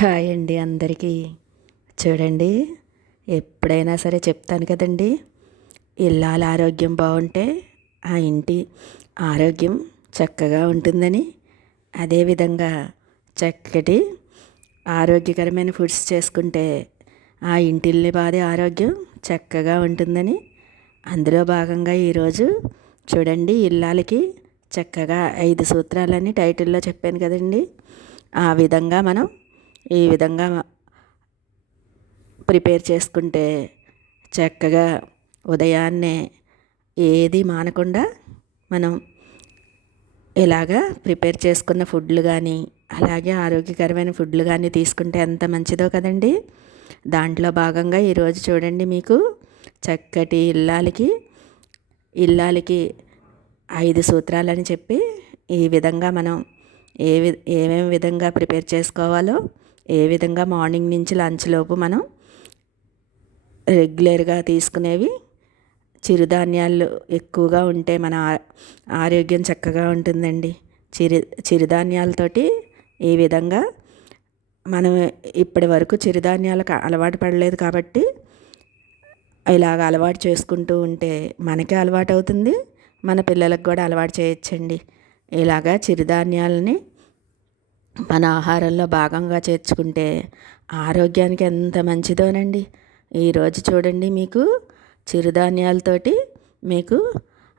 Hi అండి అందరికీ. చూడండి, ఎప్పుడైనా సరే చెప్తాను కదండి, ఇల్లాల ఆరోగ్యం బాగుంటే ఆ ఇంటి ఆరోగ్యం చక్కగా ఉంటుందని. అదేవిధంగా చక్కటి ఆరోగ్యకరమైన ఫుడ్స్ చేసుకుంటే ఆ ఇంటిల్లి బాధే ఆరోగ్యం చక్కగా ఉంటుందని. అందులో భాగంగా ఈరోజు చూడండి, ఇల్లాలకి చక్కగా 5 సూత్రాలని టైటిల్లో చెప్పాను కదండి. ఆ విధంగా మనం ఈ విధంగా ప్రిపేర్ చేసుకుంటే చక్కగా ఉదయాన్నే ఏది మానకుండా మనం ఇలాగా ప్రిపేర్ చేసుకున్న ఫుడ్లు కానీ అలాగే ఆరోగ్యకరమైన ఫుడ్లు కానీ తీసుకుంటే ఎంత మంచిదో కదండి. దాంట్లో భాగంగా ఈరోజు చూడండి, మీకు చక్కటి ఇల్లాలకి 5 సూత్రాలని చెప్పి ఈ విధంగా మనం ఏమేమి విధంగా ప్రిపేర్ చేసుకోవాలో, ఏ విధంగా మార్నింగ్ నుంచి లంచ్ లోపు మనం రెగ్యులర్గా తీసుకునేవి చిరుధాన్యాలు ఎక్కువగా ఉంటే మన ఆరోగ్యం చక్కగా ఉంటుందండి. చిరుధాన్యాలతోటి ఈ విధంగా మనం ఇప్పటి వరకు చిరుధాన్యాలకు అలవాటు పడలేదు కాబట్టి ఇలాగ అలవాటు చేసుకుంటూ ఉంటే మనకే అలవాటు అవుతుంది, మన పిల్లలకు కూడా అలవాటు చేయొచ్చండి. ఇలాగా చిరుధాన్యాలని మన ఆహారంలో భాగంగా చేర్చుకుంటే ఆరోగ్యానికి ఎంత మంచిదోనండి. ఈరోజు చూడండి, మీకు చిరుధాన్యాలతోటి మీకు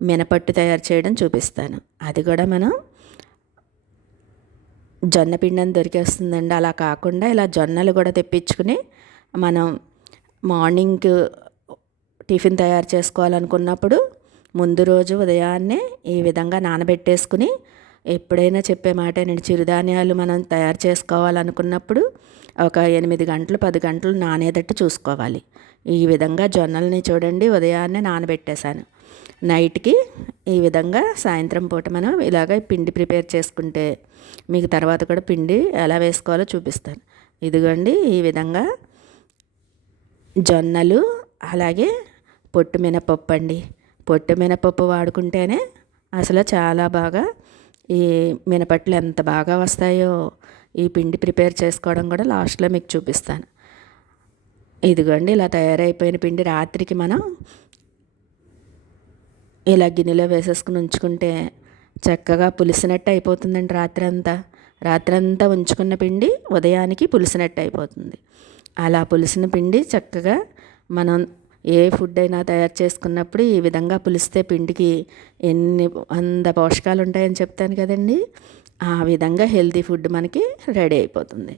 మినపట్టు తయారు చేయడం చూపిస్తాను. అది కూడా మనం జొన్న పిండి దొరికేస్తుందండి. అలా కాకుండా ఇలా జొన్నలు కూడా తెప్పించుకుని మనం మార్నింగ్ టిఫిన్ తయారు చేసుకోవాలనుకున్నప్పుడు ముందు రోజు ఉదయాన్నే ఈ విధంగా నానబెట్టేసుకుని, ఎప్పుడైనా చెప్పే మాటేనండి, చిరుధాన్యాలు మనం తయారు చేసుకోవాలనుకున్నప్పుడు ఒక 8 గంటలు 10 గంటలు నానేటట్టు చూసుకోవాలి. ఈ విధంగా జొన్నల్ని చూడండి ఉదయాన్నే నానబెట్టేశాను. నైట్కి ఈ విధంగా సాయంత్రం పూట మనం ఇలాగ పిండి ప్రిపేర్ చేసుకుంటే మీకు తర్వాత కూడా పిండి ఎలా వేసుకోవాలో చూపిస్తాను. ఇదిగోండి, ఈ విధంగా జొన్నలు అలాగే పొట్టు మినపప్పు అండి. పొట్టు మినపప్పు వాడుకుంటేనే అసలు చాలా బాగా ఈ మినపట్లు ఎంత బాగా వస్తాయో ఈ పిండి ప్రిపేర్ చేసుకోవడం కూడా లాస్ట్లో మీకు చూపిస్తాను. ఇదిగోండి, ఇలా తయారైపోయిన పిండి రాత్రికి మనం ఇలా గిన్నెలో వేసేసుకుని ఉంచుకుంటే చక్కగా పులిసినట్టు అయిపోతుందండి. రాత్రంతా ఉంచుకున్న పిండి ఉదయానికి పులిసినట్టు అయిపోతుంది. అలా పులిసిన పిండి చక్కగా మనం ఏ ఫుడ్ అయినా తయారు చేసుకున్నప్పుడు ఈ విధంగా పులిస్తే పిండికి అంత పోషకాలు ఉంటాయని చెప్తాను కదండి. ఆ విధంగా హెల్తీ ఫుడ్ మనకి రెడీ అయిపోతుంది.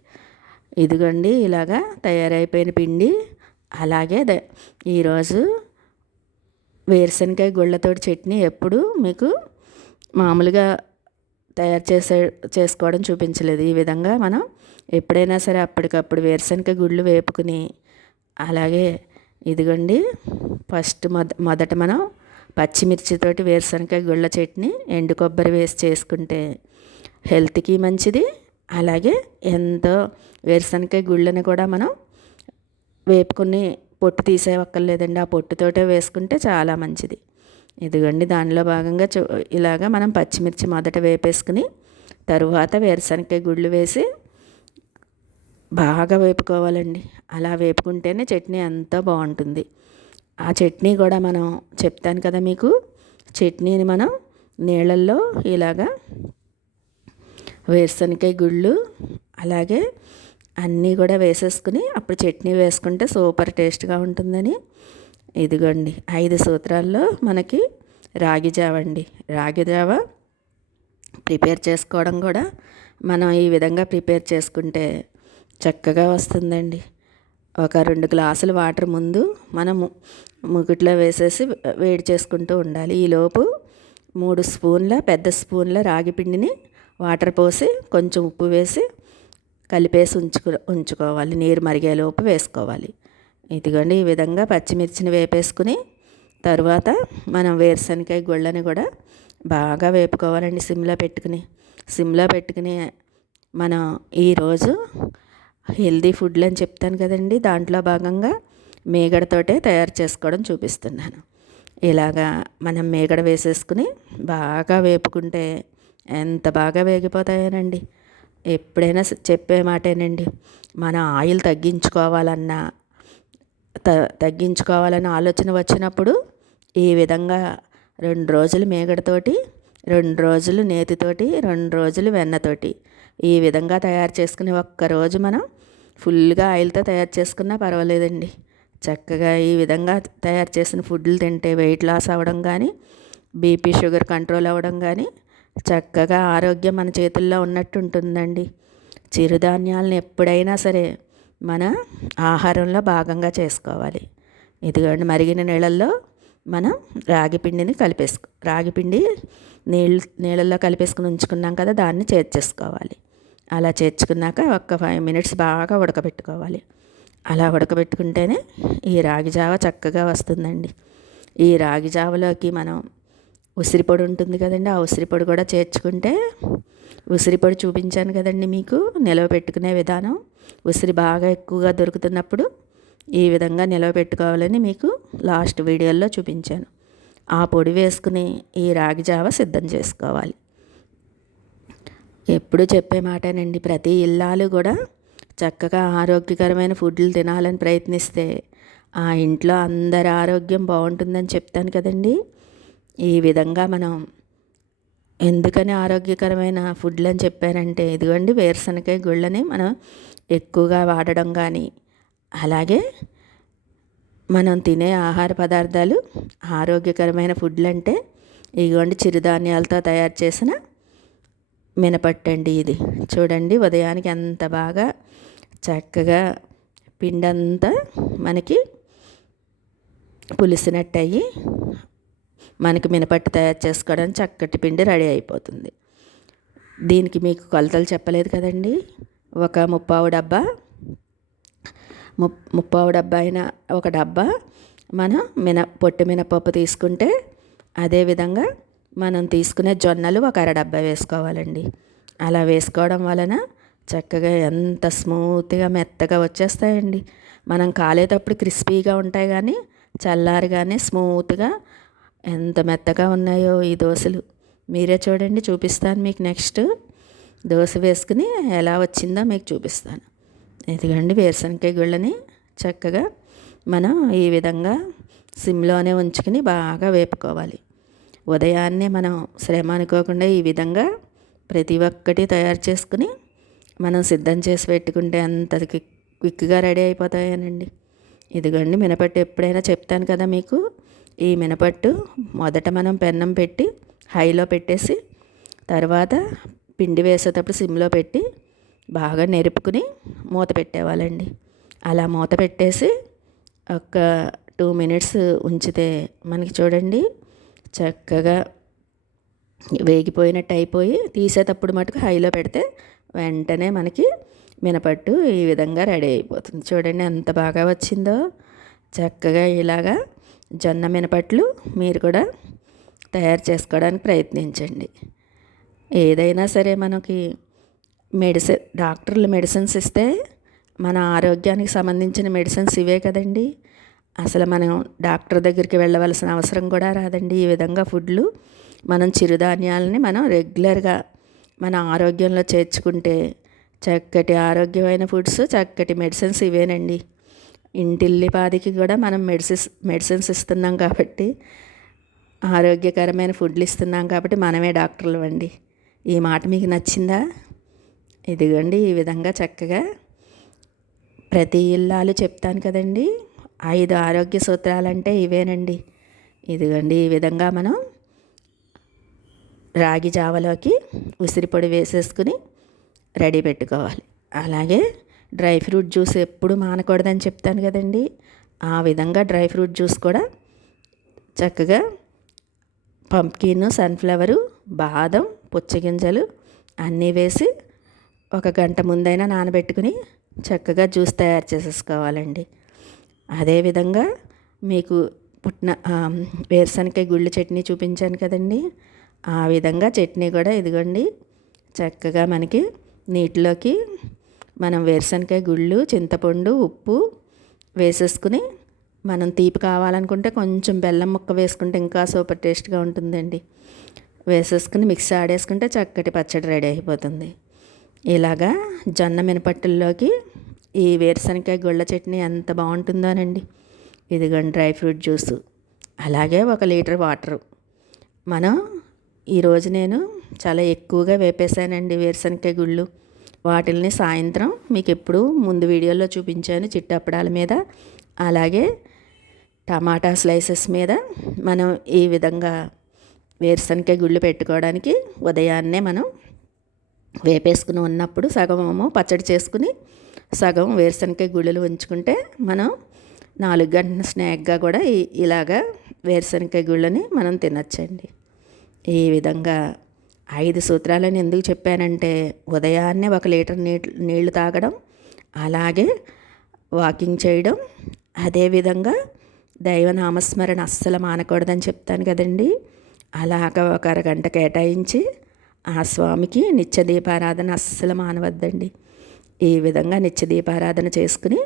ఇదిగోండి, ఇలాగా తయారైపోయిన పిండి. అలాగే ఈరోజు వేరుశనగకాయ గుళ్ళతోటి చట్నీ ఎప్పుడు మీకు మామూలుగా తయారు చేసుకోవడం చూపించలేదు. ఈ విధంగా మనం ఎప్పుడైనా సరే అప్పటికప్పుడు వేరుశనగకాయ గుళ్ళు వేపుకుని, అలాగే ఇదిగోండి ఫస్ట్ మొదట మనం పచ్చిమిర్చితోటి వేరుశనగకాయ గుళ్ళ చట్నీ ఎండు కొబ్బరి వేసి చేసుకుంటే హెల్త్కి మంచిది. అలాగే ఎంతో వేరుశనగకాయ గుళ్ళని కూడా మనం వేపుకుని పొట్టు తీసేవక్కర్లేదండి, ఆ పొట్టుతోటే వేసుకుంటే చాలా మంచిది. ఇదిగోండి, దానిలో భాగంగా ఇలాగా మనం పచ్చిమిర్చి మొదట వేపేసుకుని తరువాత వేరుశనగకాయ గుళ్ళు వేసి బాగా వేపుకోవాలండి. అలా వేపుకుంటేనే చట్నీ అంతా బాగుంటుంది. ఆ చట్నీ కూడా మనం చెప్తాను కదా మీకు, చట్నీని మనం నీళ్ళల్లో ఇలాగా వేరుశనగకాయ గుళ్ళు అలాగే అన్నీ కూడా వేసేసుకుని అప్పుడు చట్నీ వేసుకుంటే సూపర్ టేస్ట్గా ఉంటుందని. ఇదిగోండి, 5 సూత్రాల్లో మనకి రాగి జావ అండి. రాగి జావ ప్రిపేర్ చేసుకోవడం కూడా మనం ఈ విధంగా ప్రిపేర్ చేసుకుంటే చక్కగా వస్తుందండి. ఒక 2 గ్లాసులు వాటర్ ముందు మనం ముకుట్లో వేసేసి వేడి చేసుకుంటూ ఉండాలి. ఈలోపు 3 స్పూన్ల పెద్ద స్పూన్ల రాగి పిండిని వాటర్ పోసి కొంచెం ఉప్పు వేసి కలిపేసి ఉంచుకోవాలి. నీరు మరిగేలోపు వేసుకోవాలి. ఇదిగోండి, ఈ విధంగా పచ్చిమిర్చిని వేపేసుకుని తరువాత మనం వేరుశనగకాయ గుళ్ళని కూడా బాగా వేపుకోవాలండి. సిమ్లో పెట్టుకుని మనం ఈరోజు హెల్దీ ఫుడ్లు అని చెప్తాను కదండి, దాంట్లో భాగంగా మీగడతోటే తయారు చేసుకోవడం చూపిస్తున్నాను. ఇలాగా మనం మీగడ వేసేసుకుని బాగా వేపుకుంటే ఎంత బాగా వేగిపోతాయోనండి. ఎప్పుడైనా చెప్పే మాటేనండి. మన ఆయిల్ తగ్గించుకోవాలన్నా తగ్గించుకోవాలన్న ఆలోచన వచ్చినప్పుడు ఈ విధంగా 2 రోజులు మీగడతోటి, 2 రోజులు నేతితోటి, 2 రోజులు వెన్నతోటి ఈ విధంగా తయారు చేసుకుని ఒక్కరోజు మనం ఫుల్గా ఆయిల్తో తయారు చేసుకున్నా పర్వాలేదండి. చక్కగా ఈ విధంగా తయారు చేసిన ఫుడ్లు తింటే వెయిట్ లాస్ అవ్వడం కానీ, బీపీ షుగర్ కంట్రోల్ అవ్వడం కానీ, చక్కగా ఆరోగ్యం మన చేతుల్లో ఉన్నట్టు ఉంటుందండి. చిరుధాన్యాలను ఎప్పుడైనా సరే మన ఆహారంలో భాగంగా చేసుకోవాలి. ఇదిగోండి మరిగిన నీళ్ళల్లో మనం రాగిపిండి నీళ్ళల్లో కలిపేసుకుని ఉంచుకున్నాం కదా, దాన్ని చేర్చేసుకోవాలి. అలా చేర్చుకున్నాక ఒక 5 మినిట్స్ బాగా ఉడకబెట్టుకోవాలి. అలా ఉడకబెట్టుకుంటేనే ఈ రాగి జావ చక్కగా వస్తుందండి. ఈ రాగి జావలోకి మనం ఉసిరిపొడి ఉంటుంది కదండి, ఆ ఉసిరిపొడి కూడా చేర్చుకుంటే, ఉసిరిపొడి చూపించాను కదండి మీకు నిలవ పెట్టుకునే విధానం. ఉసిరి బాగా ఎక్కువగా దొరుకుతున్నప్పుడు ఈ విధంగా నిలవ పెట్టుకోవాలని మీకు లాస్ట్ వీడియోలో చూపించాను. ఆ పొడి వేసుకుని ఈ రాగి జావ సిద్ధం చేసుకోవాలి. ఎప్పుడు చెప్పే మాటేనండి, ప్రతి ఇల్లాలు కూడా చక్కగా ఆరోగ్యకరమైన ఫుడ్లు తినాలని ప్రయత్నిస్తే ఆ ఇంట్లో అందరి ఆరోగ్యం బాగుంటుందని చెప్తాను కదండి. ఈ విధంగా మనం ఎందుకని ఆరోగ్యకరమైన ఫుడ్లు అని చెప్పానంటే, ఇదిగోండి వేరుశనగకాయ గుళ్ళని మనం ఎక్కువగా వాడడం కానీ, అలాగే మనం తినే ఆహార పదార్థాలు ఆరోగ్యకరమైన ఫుడ్లు అంటే ఇదిగోండి చిరుధాన్యాలతో తయారు చేసిన మినపట్టండి. ఇది చూడండి ఉదయానికి ఎంత బాగా చక్కగా పిండంతా మనకి పులిసినట్టు అయ్యి మనకి మినపట్టు తయారు చేసుకోవడానికి చక్కటి పిండి రెడీ అయిపోతుంది. దీనికి మీకు కొలతలు చెప్పలేదు కదండి. ఒక ముప్పావు డబ్బా అయిన ఒక డబ్బా మనం పొట్టు మినపప్పు తీసుకుంటే, అదేవిధంగా మనం తీసుకునే జొన్నలు ఒక అరడబ్బా వేసుకోవాలండి. అలా వేసుకోవడం వలన చక్కగా ఎంత స్మూత్గా మెత్తగా వచ్చేస్తాయండి. మనం కాలేటప్పుడు క్రిస్పీగా ఉంటాయి, కానీ చల్లారగానే స్మూత్గా ఎంత మెత్తగా ఉన్నాయో ఈ దోశలు. మీరే చూడండి, చూపిస్తాను మీకు. నెక్స్ట్ దోశ వేసుకుని ఎలా వచ్చిందో మీకు చూపిస్తాను. ఇదిగోండి వేరుశనగకాయ గుళ్ళని చక్కగా మనం ఈ విధంగా సిమ్లోనే ఉంచుకుని బాగా వేపుకోవాలి. ఉదయాన్నే మనం శ్రమ అనుకోకుండా ఈ విధంగా ప్రతి ఒక్కటి తయారు చేసుకుని మనం సిద్ధం చేసి పెట్టుకుంటే అంత క్విక్గా రెడీ అయిపోతాయనండి. ఇదిగోండి మినపట్టు ఎప్పుడైనా చెప్తాను కదా మీకు. ఈ మినపట్టు మొదట మనం పెన్నం పెట్టి హైలో పెట్టేసి, తర్వాత పిండి వేసేటప్పుడు సిమ్లో పెట్టి బాగా నెరుపుకుని మూత పెట్టేవాళ్ళండి. అలా మూత పెట్టేసి ఒక 2 మినిట్స్ ఉంచితే మనకి చూడండి చక్కగా వేగిపోయినట్టు అయిపోయి, తీసేటప్పుడు మటుకు హైలో పెడితే వెంటనే మనకి మినపట్టు ఈ విధంగా రెడీ అయిపోతుంది. చూడండి ఎంత బాగా వచ్చిందో. చక్కగా ఇలాగా జొన్న మినపట్లు మీరు కూడా తయారు చేసుకోవడానికి ప్రయత్నించండి. ఏదైనా సరే మనకి డాక్టర్లు మెడిసిన్స్ ఇస్తే మన ఆరోగ్యానికి సంబంధించిన మెడిసిన్స్ ఇవే కదండి. అసలు మనం డాక్టర్ దగ్గరికి వెళ్ళవలసిన అవసరం కూడా రాదండి. ఈ విధంగా ఫుడ్లు మనం చిరుధాన్యాలని మనం రెగ్యులర్గా మన ఆరోగ్యంలో చేర్చుకుంటే చక్కటి ఆరోగ్యమైన ఫుడ్స్, చక్కటి మెడిసిన్స్ ఇవేనండి. ఇంటిల్లిపాదికి కూడా మనం మెడిసిన్స్ ఇస్తున్నాం కాబట్టి, ఆరోగ్యకరమైన ఫుడ్లు ఇస్తున్నాం కాబట్టి మనమే డాక్టర్లు అండి. ఈ మాట మీకు నచ్చిందా? ఇదిగోండి ఈ విధంగా చక్కగా ప్రతి ఇల్లాలు చెప్తాను కదండి. 5 ఆరోగ్య సూత్రాలంటే ఇవేనండి. ఇదిగోండి ఈ విధంగా మనం రాగి జావలోకి ఉసిరిపొడి వేసేసుకుని రెడీ పెట్టుకోవాలి. అలాగే డ్రై ఫ్రూట్ జ్యూస్ ఎప్పుడు మానకూడదని చెప్తాను కదండి. ఆ విధంగా డ్రై ఫ్రూట్ జ్యూస్ కూడా చక్కగా పంప్కిన్, సన్ఫ్లవరు, బాదం, పుచ్చగింజలు అన్నీ వేసి 1 గంట ముందైనా నానబెట్టుకుని చక్కగా జ్యూస్ తయారు చేసేసుకోవాలండి. అదేవిధంగా మీకు వేరుశనగకాయ గుళ్ళు చట్నీ చూపించాను కదండి. ఆ విధంగా చట్నీ కూడా ఇదిగోండి చక్కగా మనకి నీటిలోకి మనం వేరుశనగకాయ గుళ్ళు, చింతపండు, ఉప్పు వేసేసుకుని, మనం తీపి కావాలనుకుంటే కొంచెం బెల్లం ముక్క వేసుకుంటే ఇంకా సూపర్ టేస్ట్గా ఉంటుందండి. వేసేసుకుని మిక్సీ ఆడేసుకుంటే చక్కటి పచ్చడి రెడీ అయిపోతుంది. ఇలాగా జొన్న మినపట్టుల్లోకి ఈ వేరుశనగకాయ గుళ్ళ చట్నీ ఎంత బాగుంటుందోనండి. ఇదిగోండి డ్రై ఫ్రూట్ జ్యూసు, అలాగే 1 లీటర్ వాటరు. మనం ఈరోజు నేను చాలా ఎక్కువగా వేపేశానండి వేరుశనగకాయ గుళ్ళు. వాటిల్ని సాయంత్రం మీకు ఎప్పుడు ముందు వీడియోలో చూపించాను చిట్టప్పడాల మీద, అలాగే టమాటా స్లైసెస్ మీద మనం ఈ విధంగా వేరుశనగకాయ గుళ్ళు పెట్టుకోవడానికి ఉదయాన్నే మనం వేపేసుకుని ఉన్నప్పుడు సగమేమో పచ్చడి చేసుకుని సగం వేరుశనగకాయ గుళ్ళలు ఉంచుకుంటే మనం 4 గంటల స్నాక్గా కూడా ఇలాగా వేరుశనగకాయ గుళ్ళని మనం తినచ్చండి. ఈ విధంగా 5 సూత్రాలని ఎందుకు చెప్పానంటే ఉదయాన్నే 1 లీటర్ నీళ్లు తాగడం, అలాగే వాకింగ్ చేయడం, అదేవిధంగా దైవనామస్మరణ అస్సలు మానకూడదని చెప్తాను కదండి. అలాగ 1 అరగంట కేటాయించి ఆ స్వామికి నిత్య దీపారాధన అస్సలు మానవద్దండి. ఈ విధంగా నిత్య దీపారాధన చేసుకుని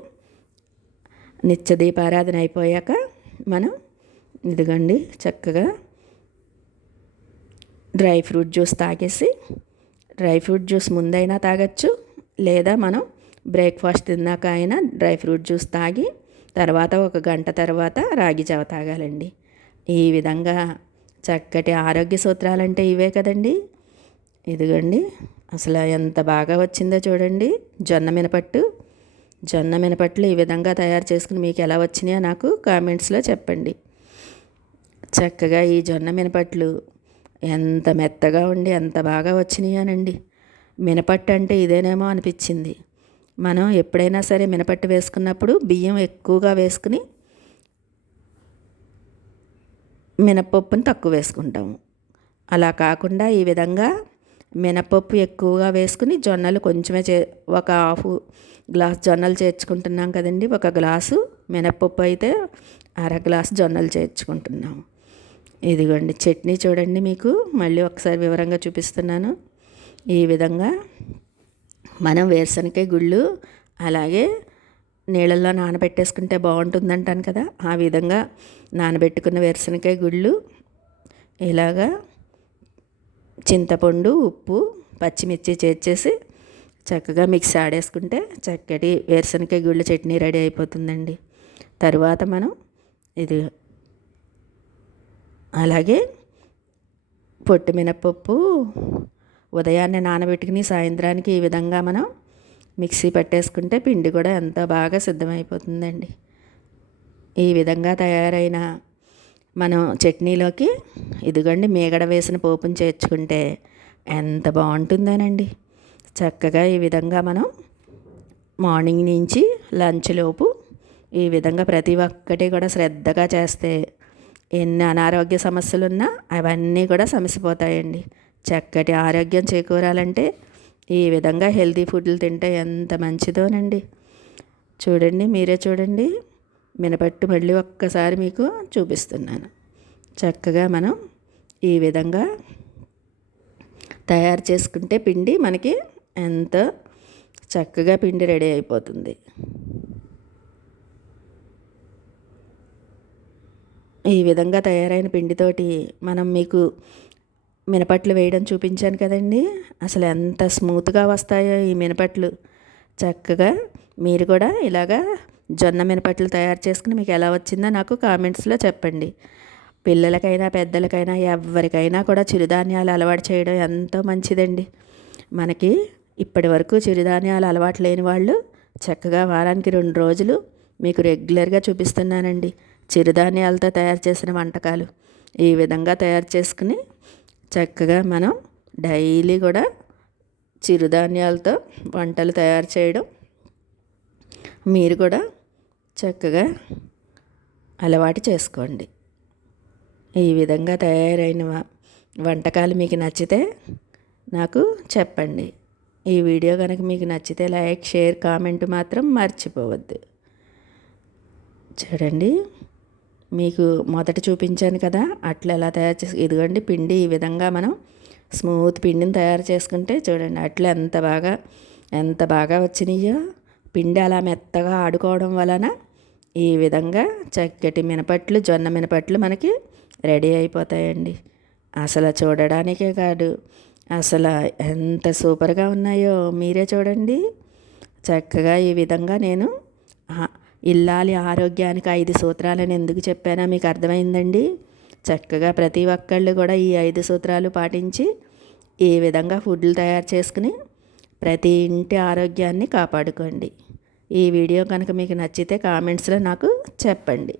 నిత్య దీపారాధన అయిపోయాక మనం ఇదిగండి చక్కగా డ్రై ఫ్రూట్ జ్యూస్ తాగేసి, డ్రై ఫ్రూట్ జ్యూస్ ముందైనా తాగొచ్చు, లేదా మనం బ్రేక్ఫాస్ట్ తిన్నాక అయినా డ్రై ఫ్రూట్ జ్యూస్ తాగి తర్వాత 1 గంట తర్వాత రాగి జావ తాగాలండి. ఈ విధంగా చక్కటి ఆరోగ్య సూత్రాలంటే ఇవే కదండి. ఇదిగోండి అసలు ఎంత బాగా వచ్చిందో చూడండి. జొన్న మినపట్లు ఈ విధంగా తయారు చేసుకుని మీకు ఎలా వచ్చినాయో నాకు కామెంట్స్లో చెప్పండి. చక్కగా ఈ జొన్న మినపట్లు ఎంత మెత్తగా ఉండి ఎంత బాగా వచ్చినాయోనండి. మినపట్టు అంటే ఇదేనేమో అనిపించింది. మనం ఎప్పుడైనా సరే మినపట్టు వేసుకున్నప్పుడు బియ్యం ఎక్కువగా వేసుకుని మినపప్పుని తక్కువ వేసుకుంటాము. అలా కాకుండా ఈ విధంగా మినపప్పు ఎక్కువగా వేసుకుని జొన్నలు కొంచెమే 1/2 గ్లాస్ జొన్నలు చేర్చుకుంటున్నాం కదండి. 1 గ్లాసు మినపప్పు అయితే 1/2 గ్లాసు జొన్నలు చేర్చుకుంటున్నాము. ఇదిగోండి చట్నీ చూడండి, మీకు మళ్ళీ ఒకసారి వివరంగా చూపిస్తున్నాను. ఈ విధంగా మనం వేరుశనగకాయ గుళ్ళు అలాగే నీళ్ళల్లో నానబెట్టేసుకుంటే బాగుంటుందంటాను కదా, ఆ విధంగా నానబెట్టుకున్న వేరుశనగకాయ గుళ్ళు ఇలాగా చింతపండు, ఉప్పు, పచ్చిమిర్చి చేర్చేసి చక్కగా మిక్సీ ఆడేసుకుంటే చక్కటి వేరుశనగకాయ గుళ్ళ చట్నీ రెడీ అయిపోతుందండి. తరువాత మనం ఇది అలాగే పొట్టు మినపప్పు ఉదయాన్నే నానబెట్టుకుని సాయంత్రానికి ఈ విధంగా మనం మిక్సీ పట్టేసుకుంటే పిండి కూడా ఎంత బాగా సిద్ధమైపోతుందండి. ఈ విధంగా తయారైన మనం చట్నీలోకి ఇదిగోండి మీగడ వేసిన పోపుని చేర్చుకుంటే ఎంత బాగుంటుందోనండి. చక్కగా ఈ విధంగా మనం మార్నింగ్ నుంచి లంచ్ లోపు ఈ విధంగా ప్రతి ఒక్కటి కూడా శ్రద్ధగా చేస్తే ఎన్ని అనారోగ్య సమస్యలున్నా అవన్నీ కూడా సమసిపోతాయండి. చక్కటి ఆరోగ్యం చేకూరాలంటే ఈ విధంగా హెల్తీ ఫుడ్లు తింటే ఎంత మంచిదోనండి. చూడండి, మీరే చూడండి. మినపట్టు మళ్ళీ ఒక్కసారి మీకు చూపిస్తున్నాను. చక్కగా మనం ఈ విధంగా తయారు చేసుకుంటే పిండి మనకి ఎంతో చక్కగా పిండి రెడీ అయిపోతుంది. ఈ విధంగా తయారైన పిండితోటి మనం మీకు మినపట్లు వేయడం చూపించాను కదండి. అసలు ఎంత స్మూత్గా వస్తాయో ఈ మినపట్లు. చక్కగా మీరు కూడా ఇలాగా జొన్న మినపట్లు తయారు చేసుకుని మీకు ఎలా వచ్చిందో నాకు కామెంట్స్లో చెప్పండి. పిల్లలకైనా పెద్దలకైనా ఎవరికైనా కూడా చిరుధాన్యాలు అలవాటు చేయడం ఎంతో మంచిదండి. మనకి ఇప్పటి వరకు చిరుధాన్యాలు అలవాటు లేని వాళ్ళు చక్కగా వారానికి 2 రోజులు మీకు రెగ్యులర్గా చూపిస్తున్నానండి చిరుధాన్యాలతో తయారు చేసిన వంటకాలు. ఈ విధంగా తయారు చేసుకుని చక్కగా మనం డైలీ కూడా చిరుధాన్యాలతో వంటలు తయారు చేయడం మీరు కూడా చక్కగా అలవాటు చేసుకోండి. ఈ విధంగా తయారైన వంటకాలు మీకు నచ్చితే నాకు చెప్పండి. ఈ వీడియో కనుక మీకు నచ్చితే లైక్, షేర్, కామెంట్ మాత్రం మర్చిపోవద్దు. చూడండి, మీకు మొదట చూపించాను కదా అట్లా ఎలా తయారు చేసి ఇదిగోండి పిండి ఈ విధంగా మనం స్మూత్ పిండిని తయారు చేసుకుంటే చూడండి అట్లా ఎంత బాగా వచ్చినాయో. పిండి అలా మెత్తగా ఆడుకోవడం వలన ఈ విధంగా చక్కటి మినపట్లు, జొన్న మినపట్లు మనకి రెడీ అయిపోతాయండి. అసలు చూడడానికే కాదు అసలు ఎంత సూపర్గా ఉన్నాయో మీరే చూడండి. చక్కగా ఈ విధంగా నేను ఇల్లాలి ఆరోగ్యానికి 5 సూత్రాలని ఎందుకు చెప్పానో మీకు అర్థమైందండి. చక్కగా ప్రతి ఒక్కళ్ళు కూడా ఈ 5 సూత్రాలు పాటించి ఈ విధంగా ఫుడ్లు తయారు చేసుకుని ప్రతి ఇంటి ఆరోగ్యాన్ని కాపాడుకోండి. ఈ వీడియో కనుక మీకు నచ్చితే కామెంట్స్లో నాకు చెప్పండి.